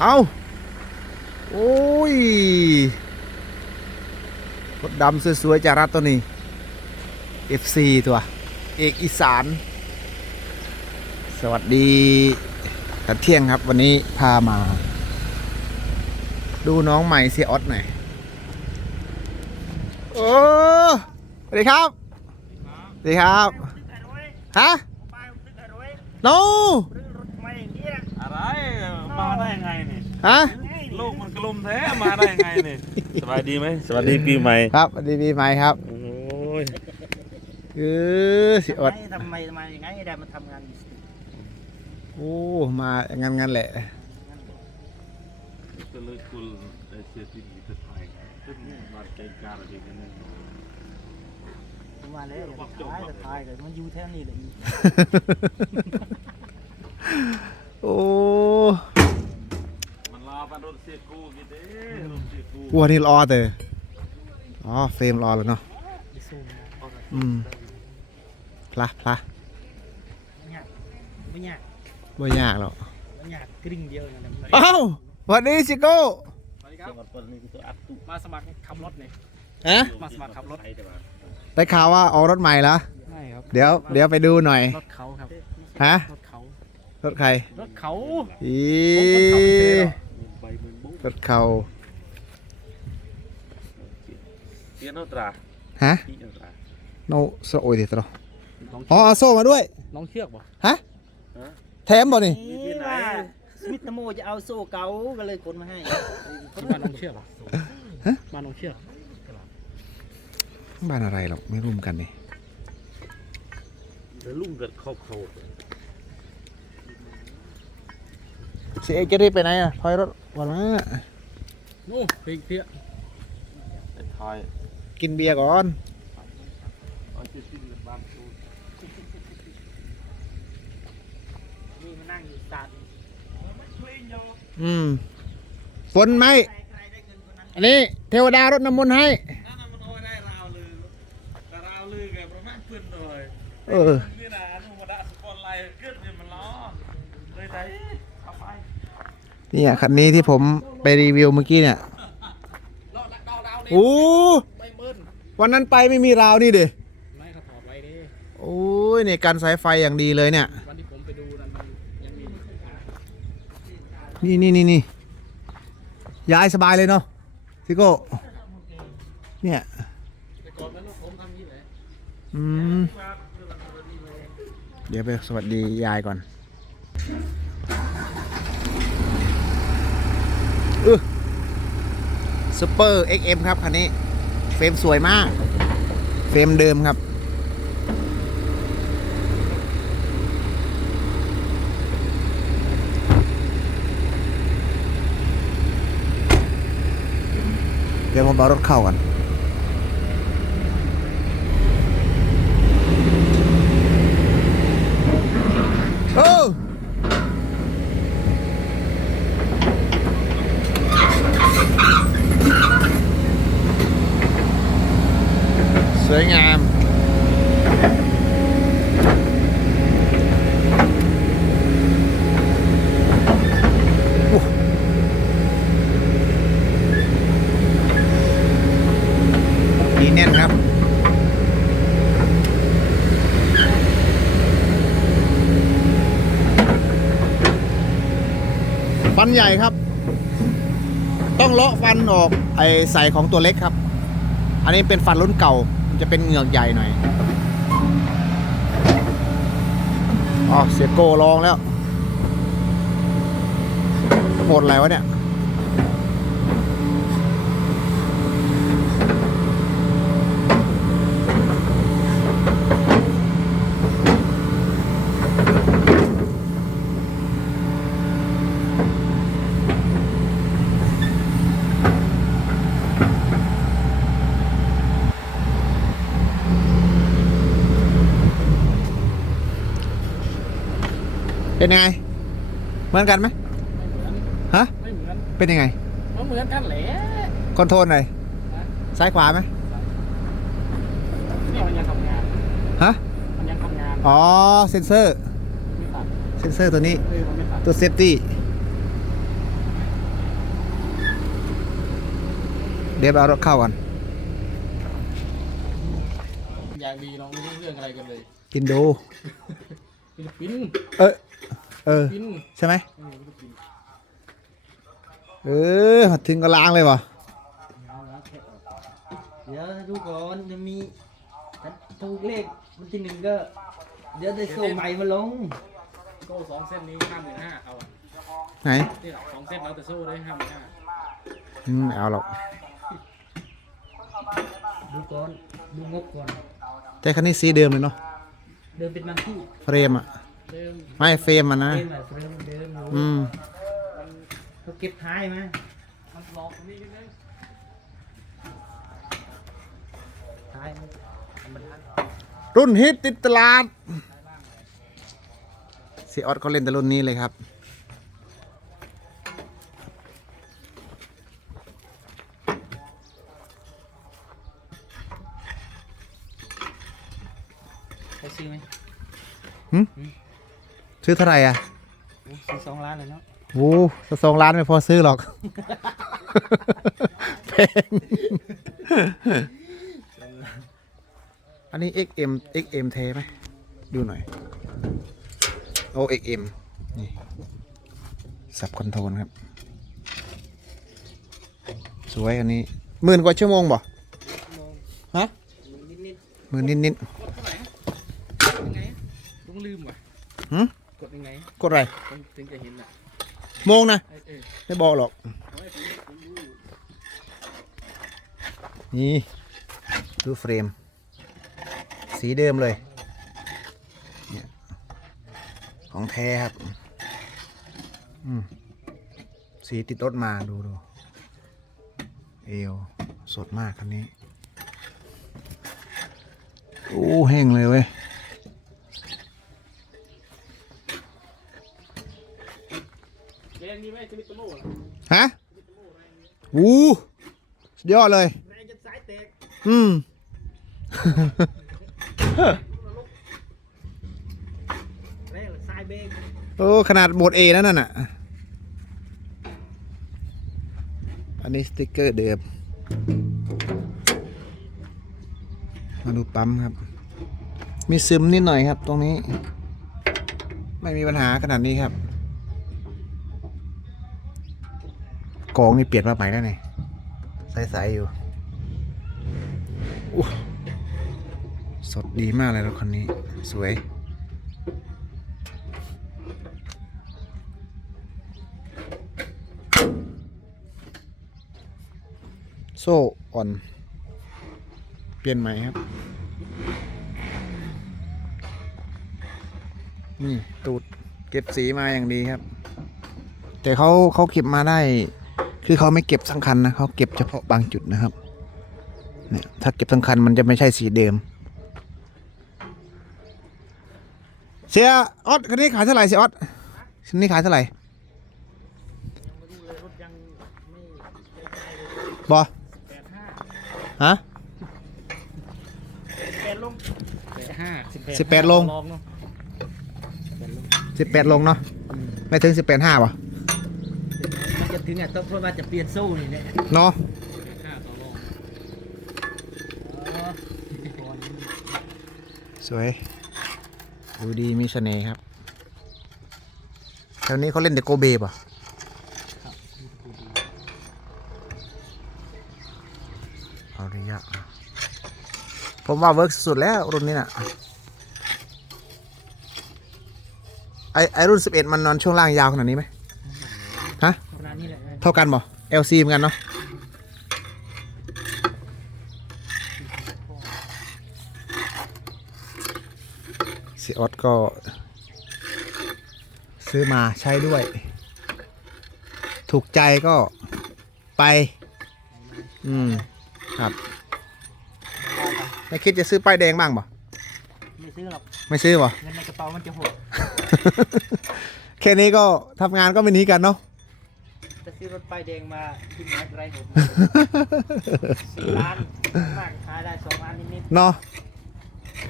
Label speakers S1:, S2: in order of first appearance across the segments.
S1: เอาโอ้ยรถดำสวย ๆจากรัฐตัวนี้ FC ตัว เอกอีสาน สวัสดีตอนเที่ยงครับ วันนี้พามา ดูน้องใหม่เสียออสหน่อยโอ้สวัสดีครับ สวัสดีครับ ฮะ โน
S2: อะไร มาได้ยังไงนี่
S1: ฮะ
S2: โลกมันกลมแท้มาได้ยังไงนี่สบายดีไหมสวัสดีปีใหม่
S1: ครับสวัสดีปีใหม่ครับ
S2: โอ้ย
S1: เออเสียออส
S3: ทำไมทำไมยังไงได้มาทำงาน
S1: โอ้มาอย่างงั้นงั้นแหละ
S2: ก็เลยคุณไอเสียที่ดีไทยขึ้นมาใจกลารอะไรกันเนี่ย
S3: ผมมาแล้วอย่าไปท้ายแต่ท้ายเลยมันอยู่แถวนี้เลย
S1: วัวนี่รอเตออ๋อเฟรมรอแล้วเนาะ
S3: ไปซูม
S1: อืมพละพละ
S3: ไม่ยากไม่ยาก
S1: ไม่ยากหรอก
S3: ไม่ยากกริ่งเดียวนะ
S1: เอ้าสวัสดีชิโก้
S3: สวัสดีครับ
S2: จังหวัดปัตตานีคือตัวอัดตุ
S3: มาสมัครขับรถเนี่ย
S1: ฮะ
S3: มาสมัครขับรถ
S1: ได้ข่าวว่าออกรถใหม่แล้ว
S3: ไม่ครับ
S1: เดี๋ยวเดี๋ยวไปดูหน่อย
S3: รถเขาครับ
S1: ฮะ
S3: รถเขา
S1: รถใคร
S3: รถเขา
S1: อี
S2: ใบมือบุ๊ก
S1: รถเขา
S2: เตียนโนตรา
S1: ฮะ
S2: พี่อันตรา
S1: โนโซโอยเดี๋ยวต่ออ๋อเอาโซ่มาด้วย
S3: น้องเชือกป่ะ
S1: ฮะ
S2: ฮะ
S1: แถมบ่นี่
S3: นี่ว่าสมิธนโมจะเอาโซ่เก่าก็เลยคนมาให้
S4: บ้านน้องเชือกเหรอ
S1: ฮะ
S4: บ้านน้องเชือก
S1: บ้านอะไรหรอกไม่ร่วมกันนี่
S2: เดี๋ยวลุ่มเกิดเข้าเขา
S1: เสียเอกจะรีบไปไหนอะถอยรถ วันมา
S4: โอ้เพียเพีย
S2: ไอ้ทอย
S1: กินเบียร์ก่อน
S2: เอาเสียที่บ้านกู
S3: นี่มานั่งอยู่ตาด
S1: อืมฝนไหมอันนี้เทวดารดน้ำมนต์ให้
S2: นั่นมันเอาไว้ได้ราวลือแต่ราวลือแกประมาณขึ้นเลย
S1: เออ
S2: นี่นะนูมาดาสปอนไลน์ขึ้นเนี่ยมันล้อเลยใจขับไป
S1: เนี่ยคันนี้ที่ผมไปรีวิวเมื่อกี้เนี่ยโอ้วันนั้นไปไม่มีราวนี่เด้
S4: ไม่เขาถอดไว้ดิ
S1: โอ้ยเนี่ยกันสายไฟอย่างดีเลยเนี่ย
S4: วันที่ผมไปดูนั้นมันยังมี
S1: นี่นี่นี่นี่ย้ายสบายเลยเนาะซิโก้เนี่ย
S4: แต่ก่อนนั้นผมทำนี้แหละ
S1: อืมเดี๋ยวไปสวัสดียายก่อนเออ ซูเปอร์ XM ครับคันนี้ เฟรมสวยมาก เฟรมเดิมครับเดี๋ยวผมเอารถเข้ากัน โอ้สวยงาม โอ้ดีแน่นครับ ฟั นใหญ่ครับ ต้องเลาะฟันออกไอใส่ของตัวเล็กครับ อันนี้เป็นฟันรุ่นเก่ามันจะเป็นเหงือกใหญ่หน่อยอ๋อเสียโกลองแล้วหมดอะไรวะเนี่ย เป็นยังไง เหมือนกันไหมฮะ
S4: ไม่เหมือน
S1: เป็นยังไง
S4: มันเหมือนกันแหละ
S1: คอนโทรลหน่อยซ้ายขวาไหม
S4: นี่มันยังทำงาน
S1: ฮะ
S4: มันยังทำงาน
S1: อ๋อ เซ็นเซอร์เซ็นเซอร์ตัวนี้
S4: ตั
S1: วเซฟตี้ เดี๋ยวเอารถเข้ากัน
S4: อย่างดีเราไม่รู้เรื่องอะไรกันเลย
S1: กินดู
S4: กิลิปปินส์
S1: เอ้ เออ
S4: ฟิลิปปินส์
S1: ใช่ไหม
S4: เออฟิลิปปินส์
S1: เออมาถึงก็ล้างเลยวะ
S3: เดี๋ยวดูก่อนจะมีถ้าถูกเลขมันที่หนึ่งก็ เดี๋ยวได้โซ่ใหม่มาลง
S4: โซ่สองเส้นนี้ห้าหมื่นห้าเอาอะ
S1: ไหน
S4: นี่หรอสองเส้นเราแต่โซ่ได้ห้าหมื่นห้า
S1: อืมไม่เอาหรอก
S3: ดูก่อนดูงบก่อน
S1: แต่คันนี้สีเดิมเลยเนาะ
S3: เดินเป็นบางที่
S1: เฟรมอะ
S4: เดิม
S1: ไม่เฟรมอะนะ
S3: เดินแบบเดิมเดิม
S1: อืม
S3: เขาเก็บท้ายมา
S4: มันหลอกนี้นิดนึง
S3: ท้ายมันธรรมดา
S1: รุ่นฮิตติดตลาดเซีออสเขาเล่นแต่รุ่นนี้เลยครับ
S3: ใครซื้อไหมอืม
S1: ซื้อเท่าไหร่อะ
S3: โอ้ซื้อสองล้านเลยเนาะ
S1: โอ้ถ้าสองล้านไม่พอซื้อหรอกแพงอันนี้ XM XM เทไหมดูหน่อย โอ้ XM นี่ สับคอนโทรลครับ สวยอันนี้หมื่นกว่าชั่วโมงบ่ฮะ
S3: นิด
S1: หมื่นนิด
S4: กดเท่าไหร่ฮะยังไงต้องลืมว่ะ
S1: ๆหืม
S4: กดยังไง
S1: กดอะไร
S4: ต้องถึงจะเห็นอะ
S1: โมงนะ
S4: เออเออ
S1: ไม่บอกหรอก
S4: เอาไว้ผมผมรู้อยู่
S1: นี่ ดูเฟรม สีเดิมเลยเนี่ยของแท้ครับอืมสีติดรถมาดูดู เอว สดมากคันนี้ โอ้แห้งเลยเว้ย ฮะอู้สุดยอดเลย
S3: แรงจะสายแตก
S1: อืม
S3: แรงสายเบรก
S1: โอ้ขนาดโหมด A นั่นน่ะ อันนี้สติกเกอร์เดิมมาดูปั๊มครับ มีซึมนิดหน่อยครับตรงนี้ ไม่มีปัญหาขนาดนี้ครับ กองนี่เปลี่ยนมาใหม่แล้วนี่ใสๆอยู่อู้สดดีมากเลยรถคันนี้ สวย โซ่อ่อน เปลี่ยนใหม่ครับ นี่ ตูดเก็บสีมาอย่างดีครับ แต่เขาเขาเก็บมาได้ คือเขาไม่เก็บทั้งคันนะเขาเก็บเฉพาะบางจุดนะครับเนี่ยถ้าเก็บทั้งคันมันจะไม่ใช่สีเดิม เสียออสคันนี้ขายเท่าไหร่เสียออสคันนี้ขายเท่าไหร่บอฮะสิบแปดลง
S3: ลองเนาะแปดลง
S1: สิบแปดลงเนาะไม่ถึงสิบแปดห้าป่ะ
S3: จะถึงอะต้องพราะว่าจะเปลี่ยนโซ่นี่แหละ
S1: เนาะสวย ดูดีมีเสน่ห์ครับแถวนี้เขาเล่นแต่โกเบป่ะเอาระยะผมว่าเวิร์กสุดแล้วรุ่นนี้น่ะไอไอรุ่น 11 มันนอนช่วงล่างยาวขนาดนี้ไหมฮะ
S3: ขนาดนี้แหละ
S1: เท่ากันบ่ LC เหมือนกันเนาะซีออสก็ ซื้อมาใช้ด้วย ถูกใจก็ไป อืม ครับไม่คิดจะซื้อป้ายแดงบ้างบ่
S3: ไม่ซื้อหรอก
S1: ไม่ซื้อบ่
S3: เงินในกระเป๋ามันจะหด
S1: แค่นี้ก็ทำงานก็ไม่หนีกันเนาะ
S3: จะซื้อรถป้ายแดงมากินอะไรผมสี่ล้านมากขายได้สองล้านนิด
S1: เนาะ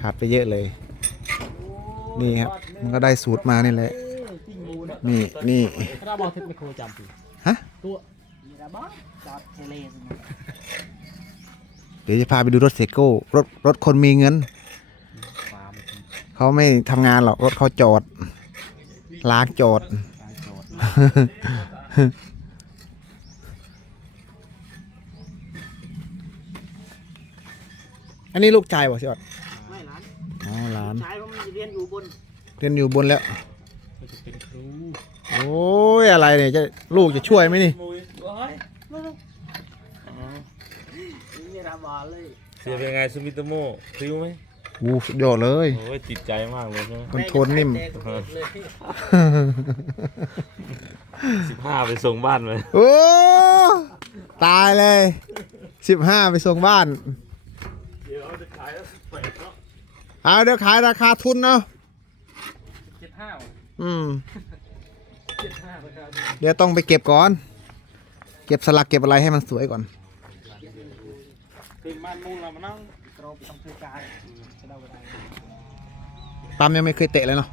S1: ขาดไปเยอะเลย
S3: ๆโอ้
S1: นี่ครับ มันก็ได้สูตรมานี่แหละ
S3: เอ้ยจริงงูเนอะ
S1: นี่นี่
S4: ถ้าเราบอกเทคนิคจำปี
S1: ฮะ
S4: ตัว
S3: ระบอจอดเทเลสนะ
S1: เดี๋ยวจะพาไปดูรถเซโก้รถรถคนมีเงิน
S3: ความ
S1: เขาไม่ทำงานหรอก รถเขาจอดล้างจอด
S3: การโจทย์
S1: อันนี้ลูกชายบ่สิออด
S3: ไม่หลาน
S1: อ๋อหลาน
S3: ชายผมเรียนอยู่บน
S1: เรียนอยู่บนแล้ว
S4: ก็จะเป็นครู
S1: โอ้ยอะไรเนี่ยจะลูกจะช่วยไหมนี่
S2: มุยโอ้ย
S3: นี่ระบอเลย
S2: เสียเป็นไงสมิตโมพริ้วไหม
S1: วูสุดยอดเลย
S2: โอ้ยติดใจมากเลยใช่ไหม
S1: คอนโทรลนิ่ม
S3: แดงเลย
S2: สิบห้าไปส่งบ้านเลย
S1: โอ้ ตายเลยสิบห้าไปส่งบ้าน เอาเดี๋ยวขายราคาทุนเนาะ
S4: เจ็ดห้า
S1: อืม
S4: เจ็ดห้าราคาดี
S1: เดี๋ยวต้องไปเก็บก่อน เก็บสลักเก็บอะไรให้มันสวยก่อน
S2: คือบ้านมูลเรามานั่ง
S3: ตรบต้องคือการจะเดาอะไร
S1: ปั๊มยังไม่เคยเตะเลยเนาะ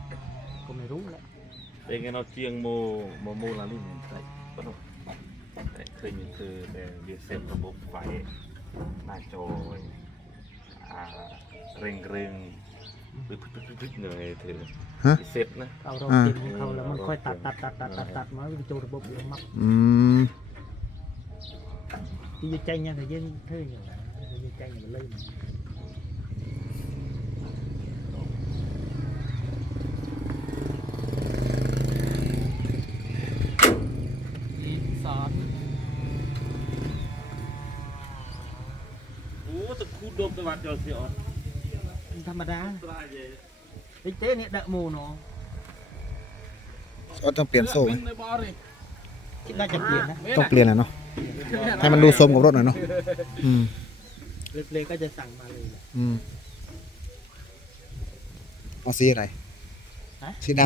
S3: ก็ไม่รู้แหละ
S2: เป็นไงเราเจียงโมโมมูลาลินใส่ปะเนาะแต่เคยมีคือแต่เรียกเซ็ตระบบไฟหน้าจออ่าเร่งเร่ง ปึ๊บปึ๊บปึ๊บปึ๊บเหนื่อยเธอ
S1: ฮะ
S2: เซ็ตนะ
S3: เอาเราเต็มของเขาแล้วมันค่อยตัดตัดตัดตัดตัดตัดมาวิจระบบเดียวมัก
S1: อืม
S3: ที่จะใจเนี่ยแต่ยังเท่อย่างนั้นจะใจอย่างเลย
S4: อีสาน
S2: โอ้ตะคูดมตะวันเจอเสียอ่อน
S3: ธรรมดา
S2: ตรายเย่
S3: ไอ้เต้เนี่ยดะโมเนาะ
S1: ก็ต้องเปลี่ยนโซ่ไหม
S4: ในบอลเลย
S3: คิดน่าจะเปลี่ยนนะ
S1: ต้องเปลี่ยนอะเนาะให้มันดูสมกับรถหน่อยเนาะอืม
S3: เล็กๆก็จะสั่งมาเลยแหละ
S1: อืมเอาสีอะไร
S3: ฮะ
S1: สีด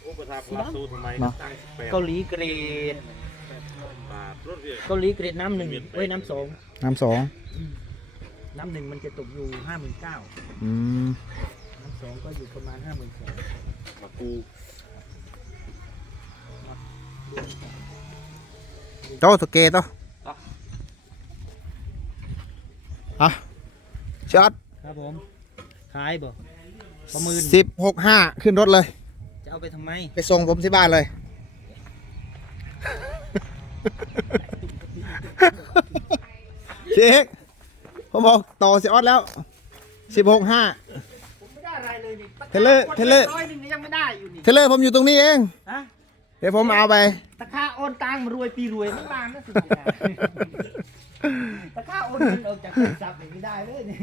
S2: โอ้ประธานพลาสูทำไม
S1: เนาะ
S2: ตั้งสิบแปด
S3: เกาหลีเกรด
S2: บาทรถเรีย
S3: เกาหลีเกรดน้ำหนึ่งเว้ยน้ำสองำ
S1: น้ำสอง
S3: น้ำหนึ่งมันจะตกอยู่ห้าหมื่นเก้า
S1: อืม
S3: น้ำสองก็อยู่ประมาณห้าหมื่นสอง
S2: มากู
S1: โจ้สเกตต่ออะช็อต
S3: ครับผม ขายบ่ประมืน
S1: สิบหกห้าขึ้นรถเลย
S3: จะเอาไปทำไม
S1: ไปส่งผมที่บ้านเลย เช็ค ผมบอกต่อเสียออดแล้วสิบหกห้า
S3: ผมไม่ได้อะไรเลยนี่
S1: เทเลอร์เทเลอร์
S3: ร้อยหนึ่งยังไม่ได้อยู่นี่
S1: เทเลอร์ผมอยู่ตรงนี้เอง
S3: ฮะ
S1: เดี๋ยวผมเอาไป
S3: ตะค่าโอนตังค์มารวยปีรวยทั้งบ้านนะสิตะค่าโอนเงินออกจากโทรศัพท์นี่ไม่ได้เลยนี่